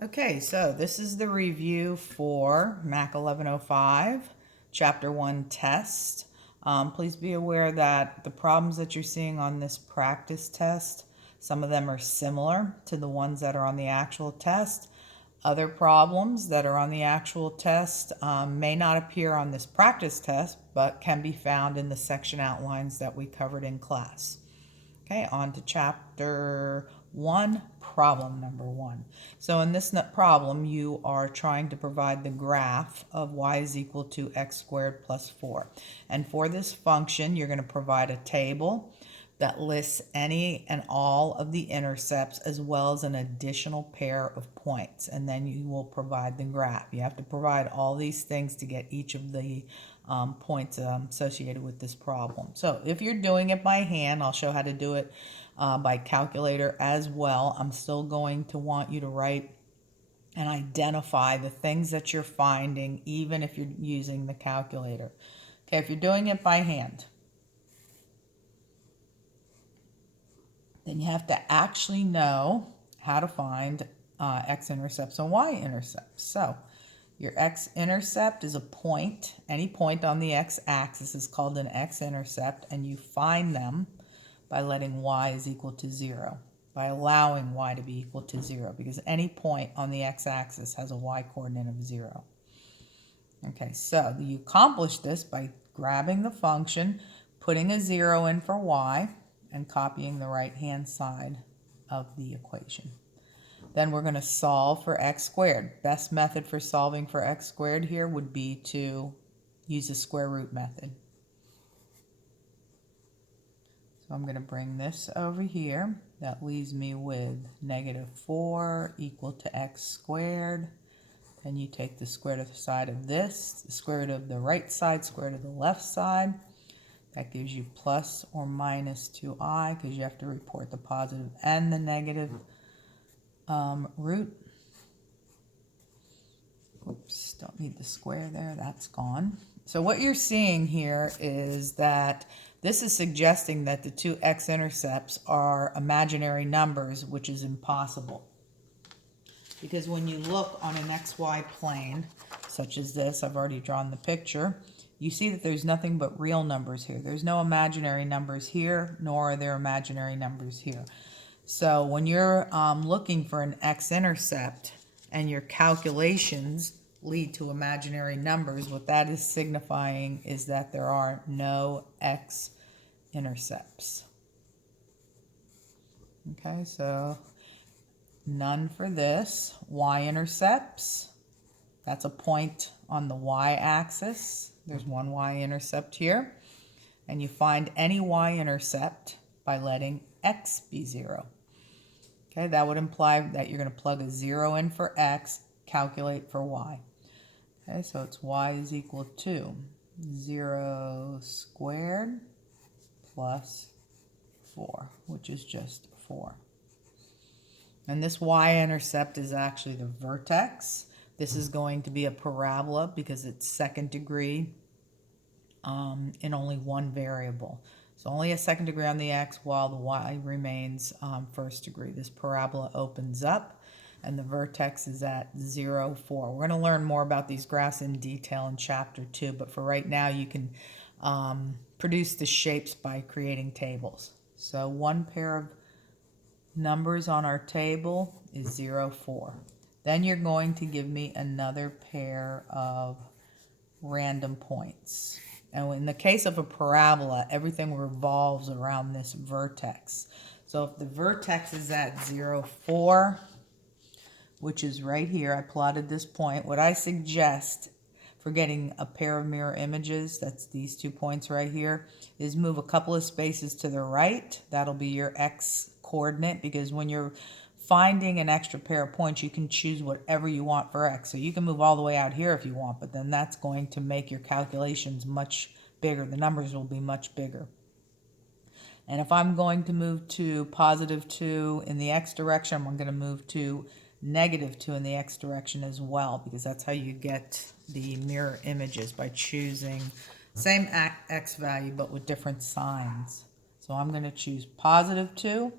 Okay, so this is the review for Mac 1105, Chapter 1 test. Please be aware that the problems that you're seeing on this practice test, some of them are similar to the ones that are on the actual test. Other problems that are on the actual test may not appear on this practice test, but can be found in the section outlines that we covered in class. Okay, on to chapter 1, problem number 1. So in this problem, you are trying to provide the graph of y is equal to x squared plus 4. And for this function, you're going to provide a table that lists any and all of the intercepts as well as an additional pair of points. And then you will provide the graph. You have to provide all these things to get each of the points associated with this problem. So if you're doing it by hand, I'll show how to do it by calculator as well. I'm still going to want you to write and identify the things that you're finding, even if you're using the calculator. Okay, if you're doing it by hand, then you have to actually know how to find x-intercepts and y-intercepts. So your x-intercept is a point. Any point on the x-axis is called an x-intercept, and you find them by letting y is equal to 0, by allowing y to be equal to 0, because any point on the x-axis has a y-coordinate of 0. Okay, so you accomplish this by grabbing the function, putting a 0 in for y, and copying the right-hand side of the equation. Then we're going to solve for x squared. Best method for solving for x squared here would be to use the square root method. So I'm going to bring this over here. That leaves me with -4 equal to x squared. Then you take the square root of the side of this, the square root of the right side, square root of the left side. That gives you plus or minus 2i, because you have to report the positive and the negative root. Oops, don't need the square there, that's gone. So what you're seeing here is that this is suggesting that the two x-intercepts are imaginary numbers, which is impossible. Because when you look on an xy plane, such as this, I've already drawn the picture, you see that there's nothing but real numbers here. There's no imaginary numbers here, nor are there imaginary numbers here. So when you're looking for an x-intercept and your calculations lead to imaginary numbers, what that is signifying is that there are no x-intercepts. Okay, so none for this. Y-intercepts, that's a point on the y-axis. There's one y-intercept here. And you find any y-intercept by letting x be 0. Okay, that would imply that you're going to plug a 0 in for x, calculate for y. Okay, so it's y is equal to 0 squared plus 4, which is just 4. And this y-intercept is actually the vertex. This is going to be a parabola because it's second degree in only one variable. So only a second degree on the x while the y remains first degree. This parabola opens up and the vertex is at 0, 4. We're going to learn more about these graphs in detail in chapter 2, but for right now you can produce the shapes by creating tables. So one pair of numbers on our table is 0, 4. Then you're going to give me another pair of random points. And in the case of a parabola, everything revolves around this vertex. So if the vertex is at 0, 4, which is right here, I plotted this point. What I suggest for getting a pair of mirror images, that's these 2 points right here, is move a couple of spaces to the right. That'll be your x coordinate, because when you're finding an extra pair of points, you can choose whatever you want for x. So you can move all the way out here if you want, but then that's going to make your calculations much bigger. The numbers will be much bigger. And if I'm going to move to +2 in the x direction, I'm going to move to -2 in the x direction as well, because that's how you get the mirror images, by choosing same x value but with different signs. So I'm going to choose +2,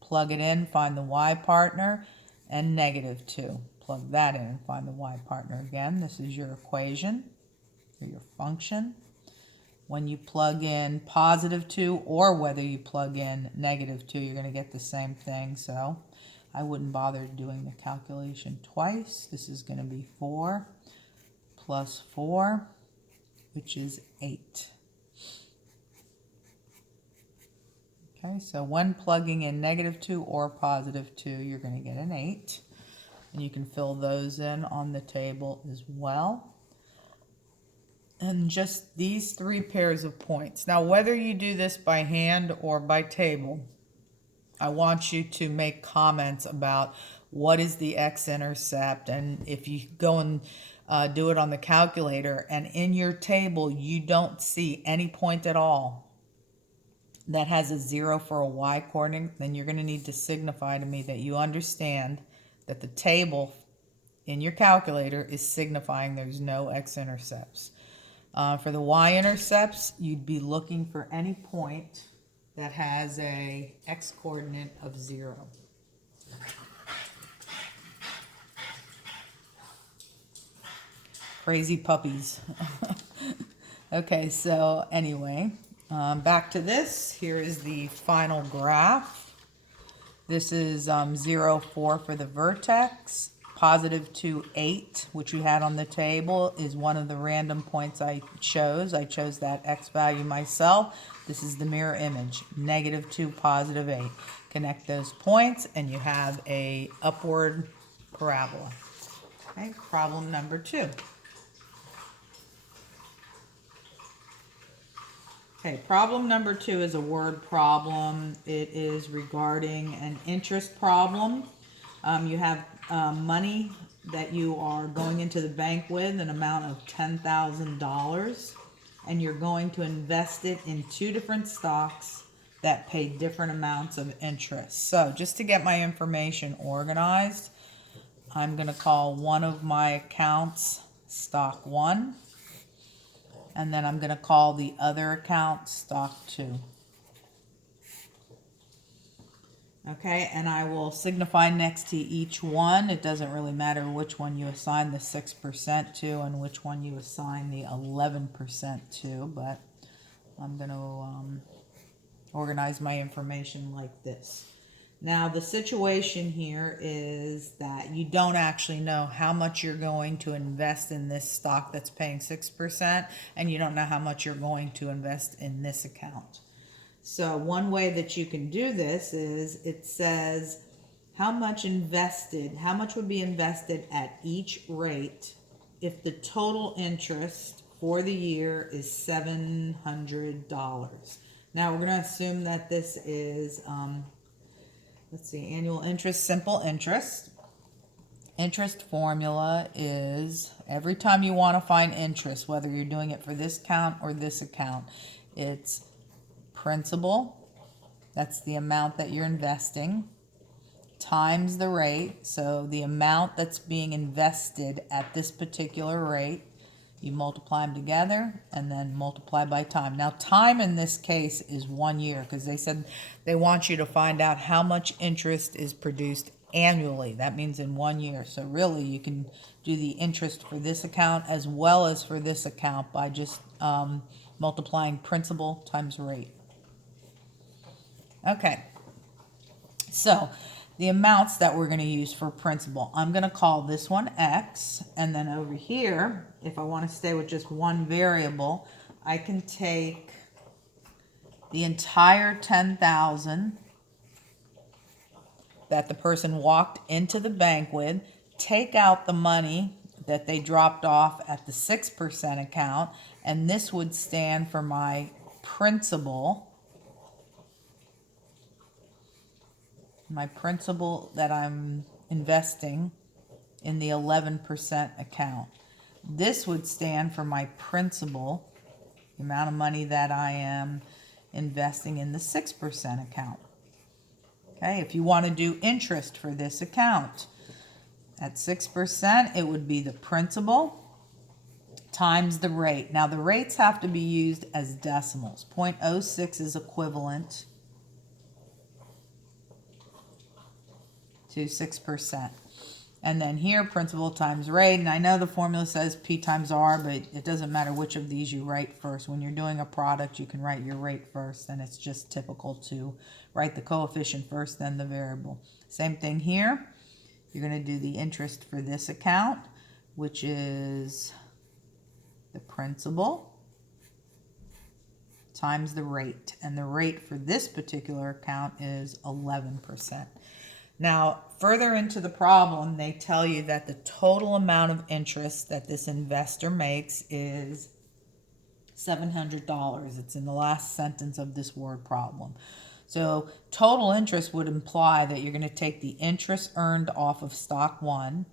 plug it in, find the y partner, and negative 2. Plug that in and find the y partner again. This is your equation or your function. When you plug in positive 2 or whether you plug in negative 2, you're going to get the same thing. So I wouldn't bother doing the calculation twice. This is going to be 4 plus 4, which is 8. Okay, so when plugging in negative 2 or positive 2, you're going to get an 8. And you can fill those in on the table as well. And just these 3 pairs of points. Now, whether you do this by hand or by table, I want you to make comments about what is the x-intercept, and if you go and do it on the calculator and in your table you don't see any point at all that has a 0 for a y coordinate, then you're going to need to signify to me that you understand that the table in your calculator is signifying there's no x-intercepts. For the y-intercepts, you'd be looking for any point that has a x-coordinate of 0. Crazy puppies. Okay, so anyway, back to this. Here is the final graph. This is 0, 4 for the vertex. Positive 2, 8, which you had on the table, is one of the random points I chose. I chose that x value myself. This is the mirror image. Negative 2, positive 8. Connect those points and you have a upward parabola. Okay, problem number 2. Okay, problem number 2 is a word problem. It is regarding an interest problem. You have money that you are going into the bank with, an amount of $10,000, and you're going to invest it in 2 different stocks that pay different amounts of interest. So just to get my information organized, I'm going to call one of my accounts stock 1, and then I'm going to call the other account stock 2. Okay, and I will signify next to each one. It doesn't really matter which one you assign the 6% to and which one you assign the 11% to, but I'm going to organize my information like this. Now, the situation here is that you don't actually know how much you're going to invest in this stock that's paying 6%, and you don't know how much you're going to invest in this account. So one way that you can do this is it says how much would be invested at each rate if the total interest for the year is $700. Now we're going to assume that this is, annual interest, simple interest. Interest formula is every time you want to find interest, whether you're doing it for this account or this account, it's principal, that's the amount that you're investing, times the rate, so the amount that's being invested at this particular rate, you multiply them together and then multiply by time. Now time in this case is 1 year because they said they want you to find out how much interest is produced annually. That means in 1 year. So really you can do the interest for this account as well as for this account by just multiplying principal times rate. Okay, so the amounts that we're going to use for principal, I'm going to call this one X, and then over here, if I want to stay with just one variable, I can take the entire $10,000 that the person walked into the bank with, take out the money that they dropped off at the 6% account, and this would stand for my principal. My principal that I'm investing in the 11% account. This would stand for my principal, the amount of money that I am investing in the 6% account. Okay, if you want to do interest for this account, at 6%, it would be the principal times the rate. Now, the rates have to be used as decimals. 0.06 is equivalent to 6%. And then here, principal times rate. And I know the formula says P times R, but it doesn't matter which of these you write first. When you're doing a product, you can write your rate first, and it's just typical to write the coefficient first, then the variable. Same thing here. You're going to do the interest for this account, which is the principal times the rate. And the rate for this particular account is 11%. Now, further into the problem, they tell you that the total amount of interest that this investor makes is $700. It's in the last sentence of this word problem. So total interest would imply that you're going to take the interest earned off of stock 1,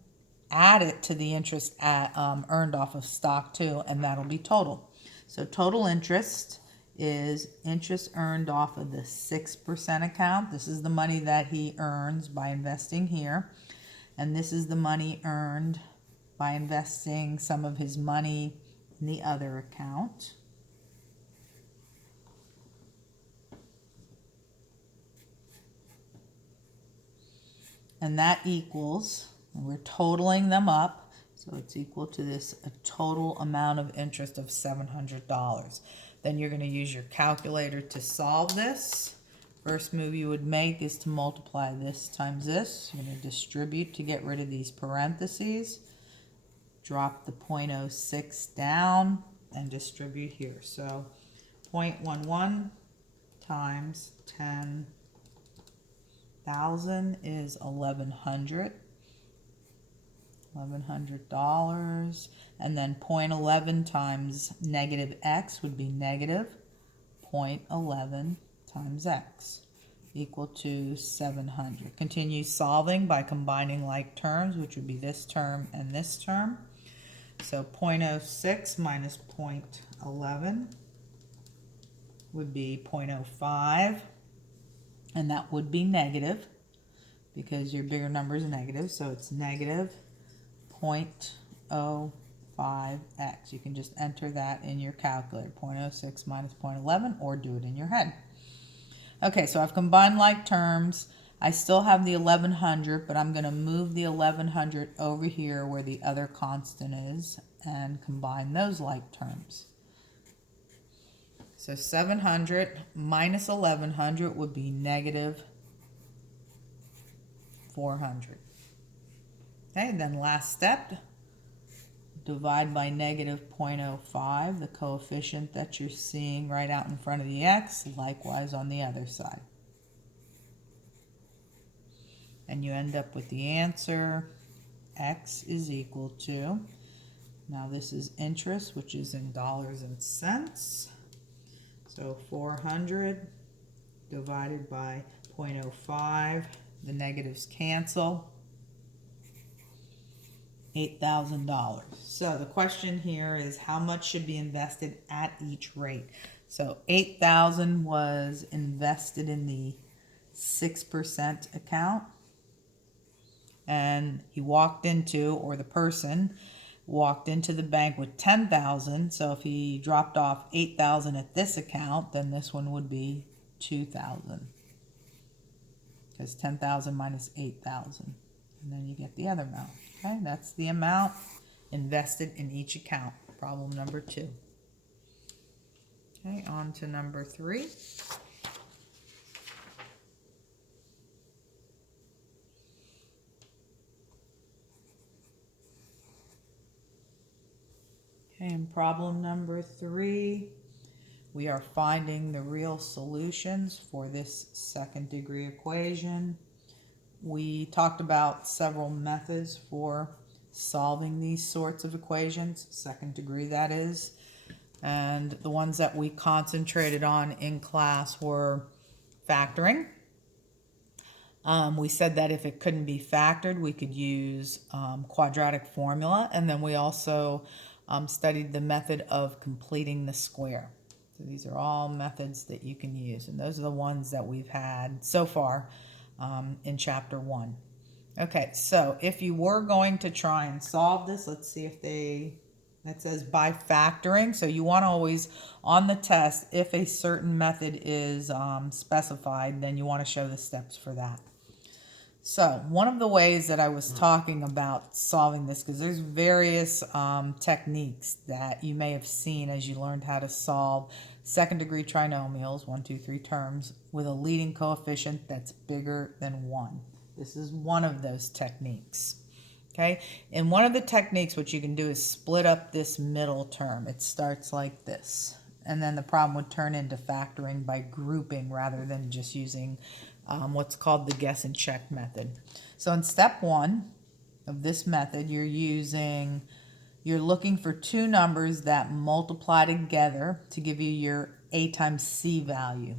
add it to the interest earned off of stock 2, and that'll be total. So total interest is interest earned off of the 6% account. This is the money that he earns by investing here. And this is the money earned by investing some of his money in the other account. And that equals, and we're totaling them up, so it's equal to this a total amount of interest of $700. Then you're going to use your calculator to solve this. First move you would make is to multiply this times this. You're going to distribute to get rid of these parentheses. Drop the 0.06 down and distribute here. So 0.11 times 10,000 is $1,100. $1,100, and then 0.11 times negative x would be negative 0.11 times x, equal to 700. Continue solving by combining like terms, which would be this term and this term. So 0.06 minus 0.11 would be 0.05, and that would be negative because your bigger number is negative, so it's negative 0.05x. You can just enter that in your calculator, 0.06 minus 0.11, or do it in your head. Okay, so I've combined like terms. I still have the 1100, but I'm going to move the 1100 over here where the other constant is and combine those like terms. So 700 minus 1100 would be negative 400. Okay, then last step, divide by negative 0.05, the coefficient that you're seeing right out in front of the x, likewise on the other side. And you end up with the answer, x is equal to, now this is interest, which is in dollars and cents. So 400 divided by 0.05, the negatives cancel. $8,000. So the question here is how much should be invested at each rate. So 8,000 was invested in the 6% account, and he walked into, or the person walked into the bank with 10,000. So if he dropped off 8,000 at this account, then this one would be 2,000, because 10,000 minus 8,000, and then you get the other amount. Okay, that's the amount invested in each account. Problem number 2. Okay, on to number 3. Okay, in problem number 3, we are finding the real solutions for this second degree equation. We talked about several methods for solving these sorts of equations, second degree that is, and the ones that we concentrated on in class were factoring. We said that if it couldn't be factored, we could use quadratic formula, and then we also studied the method of completing the square. So these are all methods that you can use, and those are the ones that we've had so far in Chapter 1. Okay, so if you were going to try and solve this, let's see if that says by factoring. So you want to always, on the test, if a certain method is specified, then you want to show the steps for that. So one of the ways that I was talking about solving this, because there's various techniques that you may have seen as you learned how to solve second degree trinomials, 1, 2, 3 terms, with a leading coefficient that's bigger than 1. This is one of those techniques. Okay, and one of the techniques what you can do is split up this middle term. It starts like this. And then the problem would turn into factoring by grouping rather than just using what's called the guess and check method. So in step 1 of this method, you're looking for two numbers that multiply together to give you your A times C value.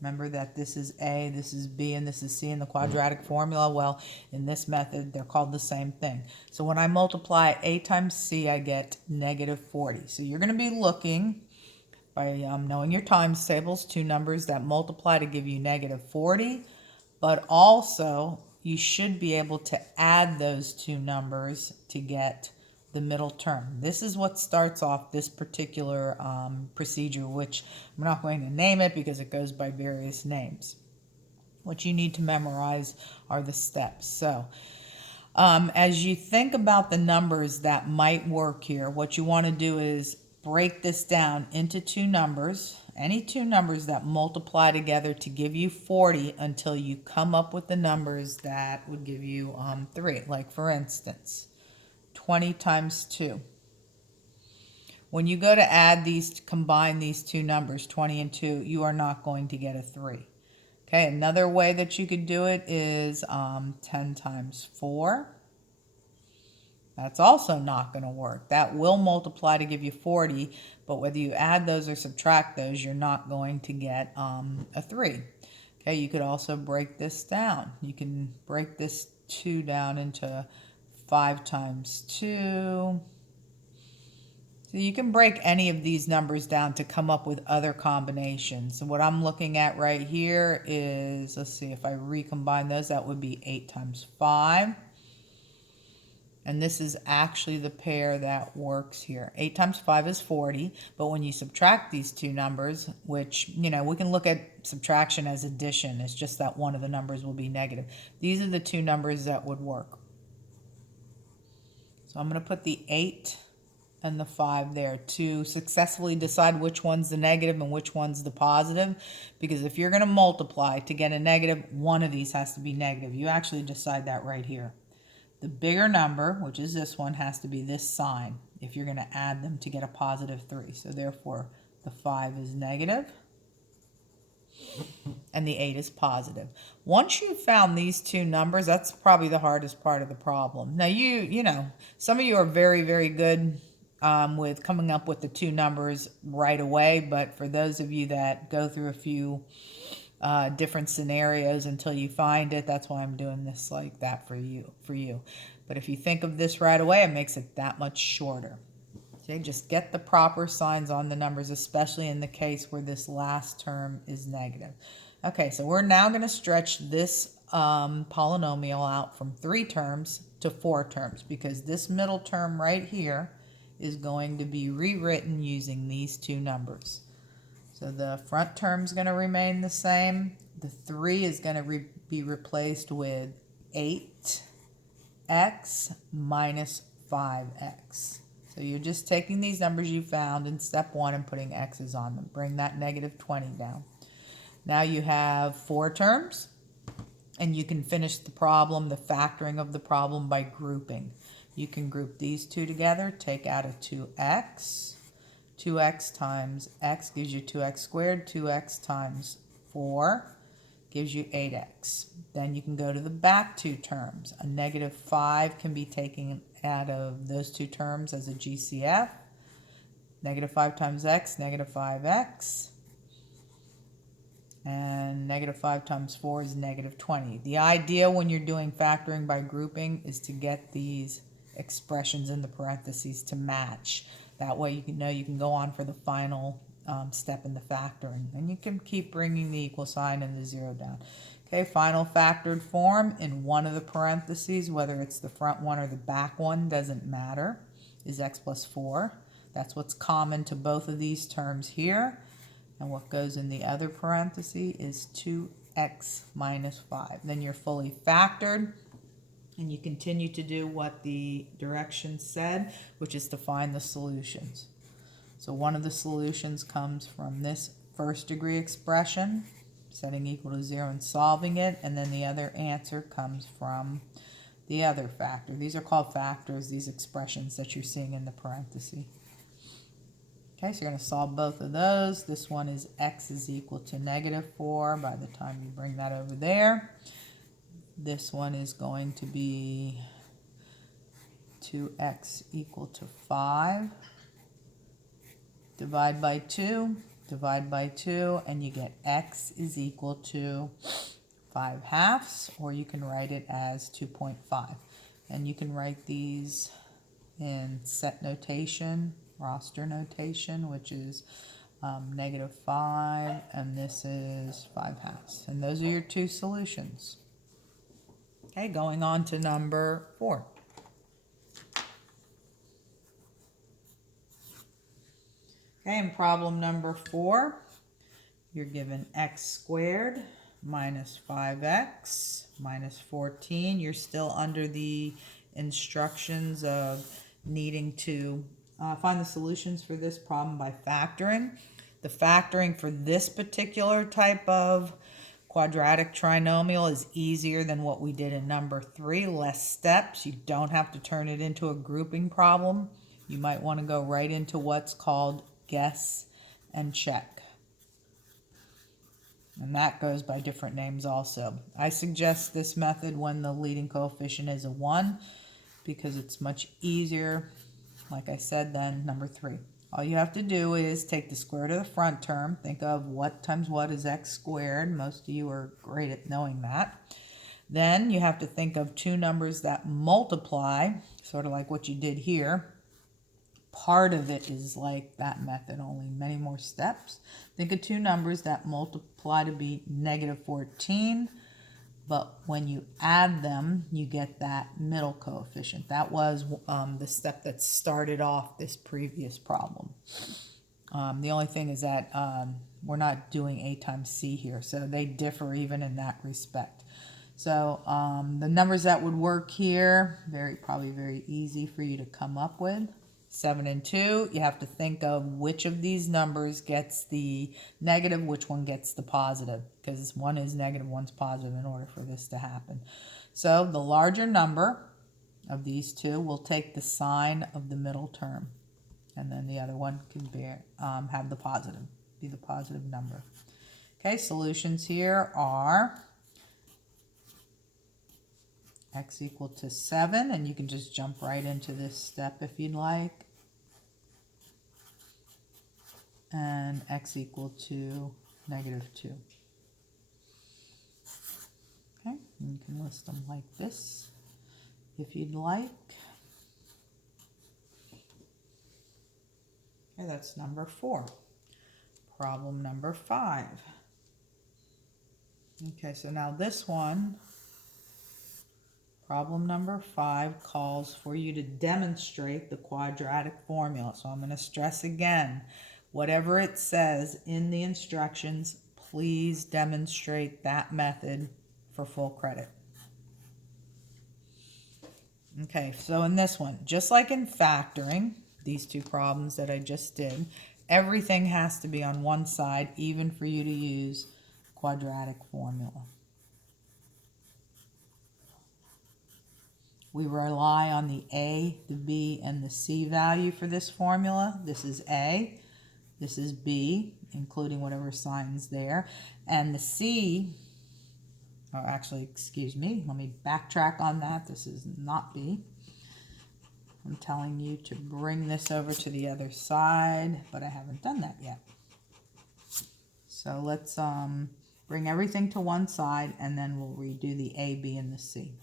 Remember that this is A, this is B, and this is C in the quadratic formula. Well, in this method, they're called the same thing. So when I multiply A times C, I get negative 40. So you're going to be looking, by knowing your times tables, two numbers that multiply to give you negative 40. But also, you should be able to add those two numbers to get the middle term. This is what starts off this particular procedure, which I'm not going to name it because it goes by various names. What you need to memorize are the steps. So as you think about the numbers that might work here, what you want to do is break this down into two numbers, any two numbers that multiply together to give you 40 until you come up with the numbers that would give you 3. Like for instance, 20 times 2. When you go to add these, combine these two numbers, 20 and 2, you are not going to get a 3. Okay, another way that you could do it is 10 times 4. That's also not going to work. That will multiply to give you 40, but whether you add those or subtract those, you're not going to get a 3. Okay, you could also break this down. You can break this 2 down into 5 times 2. So you can break any of these numbers down to come up with other combinations. So what I'm looking at right here is, let's see, if I recombine those, that would be 8 times 5. And this is actually the pair that works here. 8 times 5 is 40, but when you subtract these two numbers, which, we can look at subtraction as addition. It's just that one of the numbers will be negative. These are the two numbers that would work. So I'm going to put the 8 and the 5 there to successfully decide which one's the negative and which one's the positive. Because if you're going to multiply to get a negative, one of these has to be negative. You actually decide that right here. The bigger number, which is this one, has to be this sign if you're going to add them to get a positive 3. So therefore, the 5 is negative and the 8 is positive. Once you've found these two numbers, that's probably the hardest part of the problem. Now, some of you are very, very good with coming up with the two numbers right away, but for those of you that go through a few different scenarios until you find it, that's why I'm doing this like that for you. But if you think of this right away, it makes it that much shorter. Okay, just get the proper signs on the numbers, especially in the case where this last term is negative. Okay, so we're now going to stretch this polynomial out from 3 terms to 4 terms, because this middle term right here is going to be rewritten using these two numbers. So the front term is going to remain the same. The 3 is going to be replaced with 8x minus 5x. So you're just taking these numbers you found in step 1 and putting x's on them. Bring that negative 20 down. Now you have 4 terms, and you can finish the problem, the factoring of the problem, by grouping. You can group these two together, take out a 2x. 2x times x gives you 2x squared. 2x times 4 gives you 8x. Then you can go to the back two terms. A negative 5 can be taken out of those two terms as a GCF. Negative 5 times x, negative 5x. And negative 5 times 4 is negative 20. The idea when you're doing factoring by grouping is to get these expressions in the parentheses to match. That way you can go on for the final step in the factoring. And you can keep bringing the equal sign and the 0 down. Okay, final factored form in one of the parentheses, whether it's the front one or the back one, doesn't matter, is x plus 4. That's what's common to both of these terms here. And what goes in the other parenthesis is 2 x minus 5. Then you're fully factored, and you continue to do what the directions said, which is to find the solutions. So one of the solutions comes from this first degree expression, setting equal to 0 and solving it, and then the other answer comes from the other factor. These are called factors, these expressions that you're seeing in the parentheses. Okay, so you're going to solve both of those. This one is x is equal to -4 by the time you bring that over there. This one is going to be 2x equal to 5. Divide by 2, and you get x is equal to 5/2, or you can write it as 2.5. And you can write these in set notation, roster notation, which is -5, and this is 5/2. And those are your two solutions. Okay, going on to number 4. Okay, in problem number 4, you're given x squared minus 5x minus 14. You're still under the instructions of needing to find the solutions for this problem by factoring. The factoring for this particular type of quadratic trinomial is easier than what we did in number 3. Less steps. You don't have to turn it into a grouping problem. You might want to go right into what's called guess and check. And that goes by different names also. I suggest this method when the leading coefficient is a 1 because it's much easier, like I said, than number 3. All you have to do is take the square root of the front term. Think of what times what is x squared. Most of you are great at knowing that. Then you have to think of two numbers that multiply, sort of like what you did here. Part of it is like that method, only many more steps. Think of two numbers that multiply to be -14, but when you add them, you get that middle coefficient. That was the step that started off this previous problem. The only thing is that we're not doing a times c here, so they differ even in that respect. So the numbers that would work here, probably very easy for you to come up with. 7 and 2, you have to think of which of these numbers gets the negative, which one gets the positive, because one is negative, one's positive in order for this to happen. So the larger number of these two will take the sign of the middle term, and then the other one can have the positive, be the positive number. Okay, solutions here are x equal to 7, and you can just jump right into this step if you'd like. And x equal to -2. Okay, and you can list them like this if you'd like. Okay, that's number 4. Problem number 5. Okay, so now this one, problem number 5, calls for you to demonstrate the quadratic formula. So I'm going to stress again, whatever it says in the instructions, please demonstrate that method for full credit. Okay, so in this one, just like in factoring, these two problems that I just did, everything has to be on one side, even for you to use quadratic formula. We rely on the A, the B, and the C value for this formula. This is A, this is B, including whatever sign's there, and the C, or actually, excuse me, let me backtrack on that. This is not B. I'm telling you to bring this over to the other side, but I haven't done that yet. So let's bring everything to one side, and then we'll redo the A, B, and the C.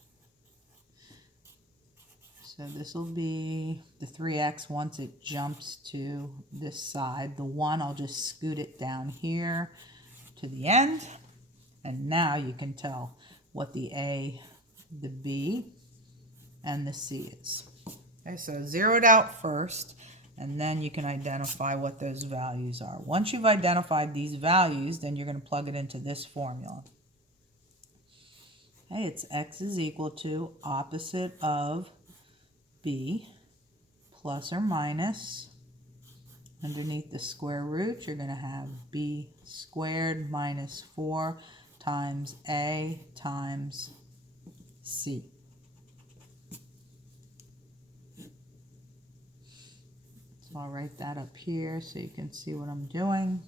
So this will be the 3x once it jumps to this side. The 1, I'll just scoot it down here to the end. And now you can tell what the A, the B, and the C is. Okay, so zero it out first, and then you can identify what those values are. Once you've identified these values, then you're going to plug it into this formula. Okay, it's x is equal to opposite of b plus or minus. Underneath the square root, you're going to have b squared minus 4 times a times c. So I'll write that up here so you can see what I'm doing.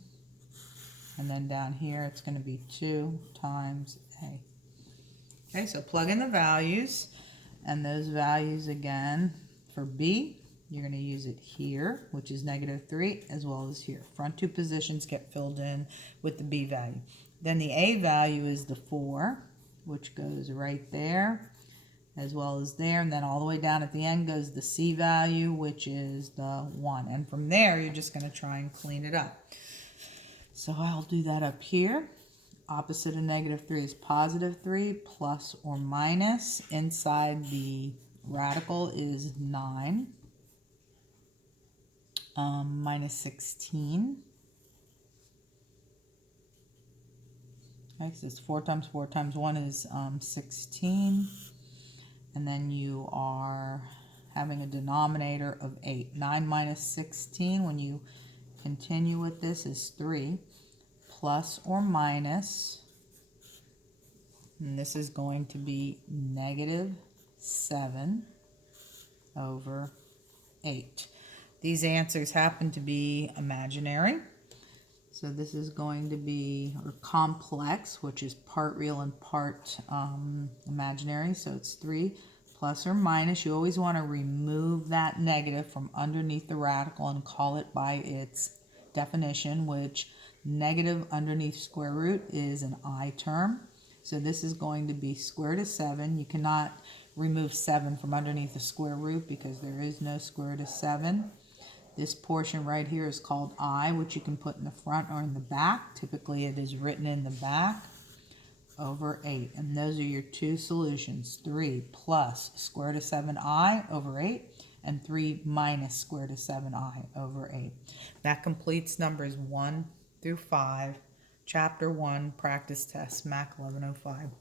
And then down here, it's going to be 2 times a. Okay, so plug in the values. And those values again, for b, you're going to use it here, which is -3, as well as here. Front two positions get filled in with the b value. Then the a value is the 4, which goes right there, as well as there. And then all the way down at the end goes the c value, which is the 1. And from there, you're just going to try and clean it up. So I'll do that up here. Opposite of -3 is +3, plus or minus. Inside the radical is 9. Minus 16. Okay, so it's 4 times 4 times 1 is 16. And then you are having a denominator of 8. 9 minus 16, when you continue with this, is 3. Plus or minus, and this is going to be -7 over 8. These answers happen to be imaginary. So this is going to be complex, which is part real and part imaginary. So it's 3 plus or minus. You always want to remove that negative from underneath the radical and call it by its definition, which negative underneath square root is an I term. So this is going to be square root of 7. You cannot remove 7 from underneath the square root because there is no square root of 7. This portion right here is called I, which you can put in the front or in the back. Typically it is written in the back, over 8. And those are your two solutions. 3 plus square root of 7i over 8. And 3 minus square root of 7i over 8. That completes numbers 1 through 5, Chapter 1, Practice Test, MAC 1105.